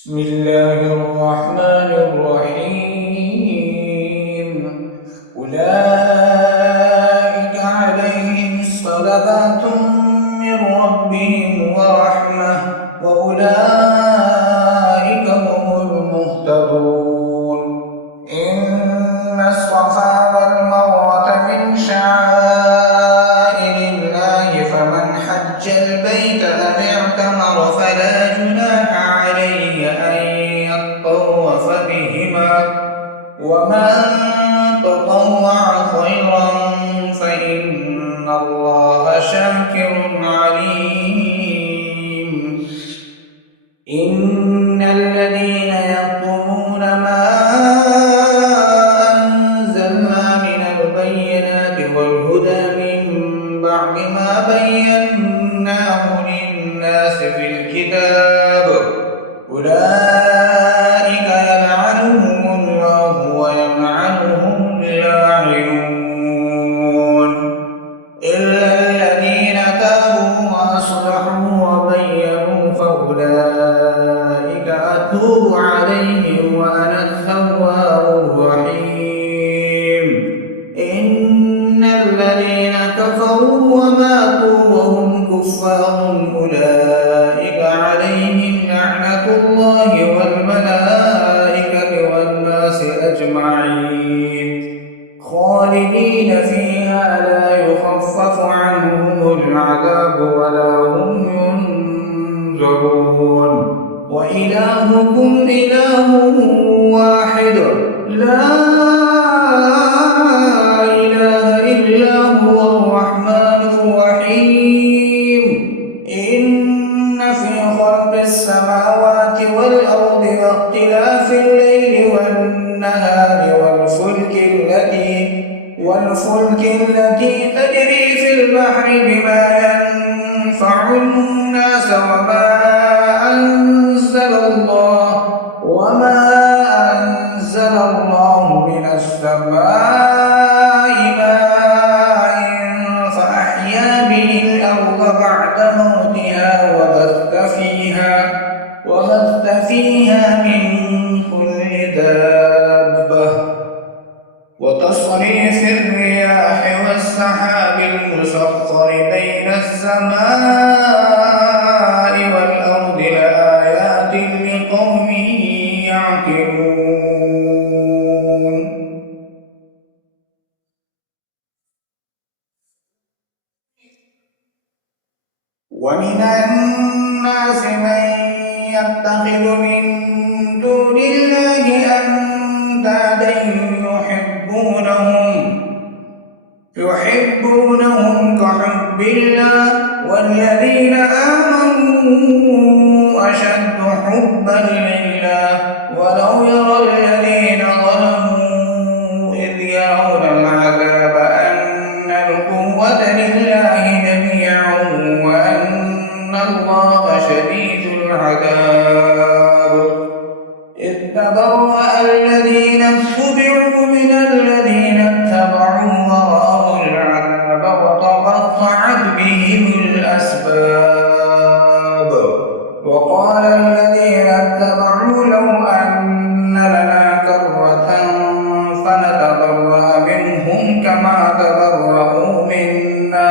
بسم الله الرحمن الرحيم. أولئك عليهم صلوات من ربهم ورحمة وأولئك هم المهتدون. إن الصفا والمروة من شعائر الله فمن حج البيت أو اعتمر فلا جناح عليه أن يطوف بهما، ومن تطوع خيرا فإن الله شاكر عليم. إن الذين يكتمون ما أنزلنا من البينات والهدى من بعد ما بيناه للناس في الكتاب أولئك يلعنهم الله ويلعنهم اللاعنون، إلا الذين تابوا وأصلحوا وبينوا فأولئك أتوب عليهم وأنا التواب الرحيم. إن الذين كفروا وماتوا وهم كفار أولئك عليهم لعنة الله والملائكة والناس أجمعين خالدين فيها لا يخفف عنهم العذاب ولا هم ينظرون. وإلهكم إله واحد لا إله إلا هو الرحمن الرحيم. إن في خلق السماوات والأرض واختلاف الليل والنهار والفلك التي تجري في البحر بما ينفع الناس وما أنزل الله من السماء ماء فأحيا به الأرض بعد موتها وبث فيها من كل دابة وتصريف الرياح والسحاب المسخر بين السماء والأرض لآيات لقوم يعقلون. ومن الناس من يتخذ من دون الله أندادا يحبونهم كحب الله والذين آمنوا أشد حبا لله ولو يرى الذين ظلموا إذ يرون العذاب أن القوة لله جميعا وأن الله شديد العذاب. إذ تبرأ الذين اتبعوا من الذين اتبعوا ورأوا العذاب وتقطعت بهم الأسباب. وقال الذين اتبعوا لو أن لنا كرة فنتبرأ منهم كما تبرأوا منا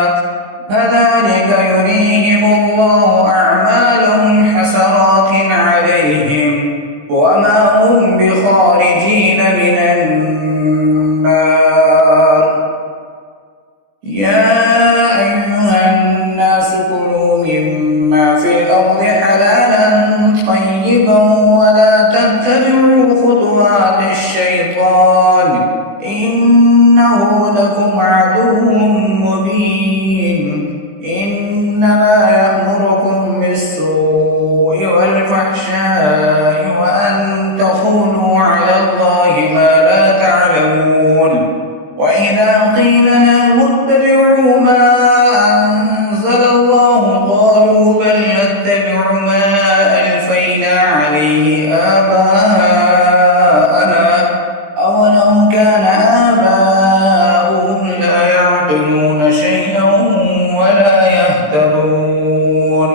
كذلك يريهم الله أعمالهم حسرات عليهم وما هم بخارجين من النار. يا أيها الناس كلوا مما في الأرض حلالا طيبا ولا تتبعوا خطوات الشيطان إنه لكم عدو مبين. إنما يأمركم بالسوء والفحشاء وأن تقولوا على الله ما لا تعلمون. وإذا قيل لهم اتبعوا ما أنزل الله قالوا بل نتبع ما ألفينا عليه آباءنا أولو كان آباؤهم لا يعقلون شيئا ولا يهتدون.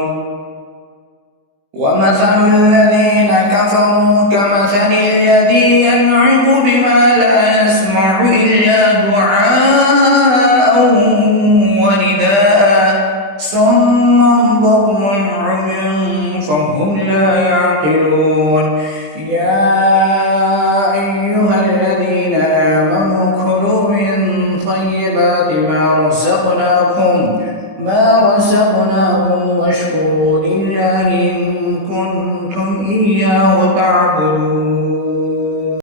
ومثل الذين كفروا كمثل الذي ينعق بما لا يسمع إلا دعاء ونداء صم بكم عمي فهم لا يعقلون يا أيها الذين آمنوا كلوا من طيبات ما رزقناكم واشكروا لله إن كنتم إياه تعبدون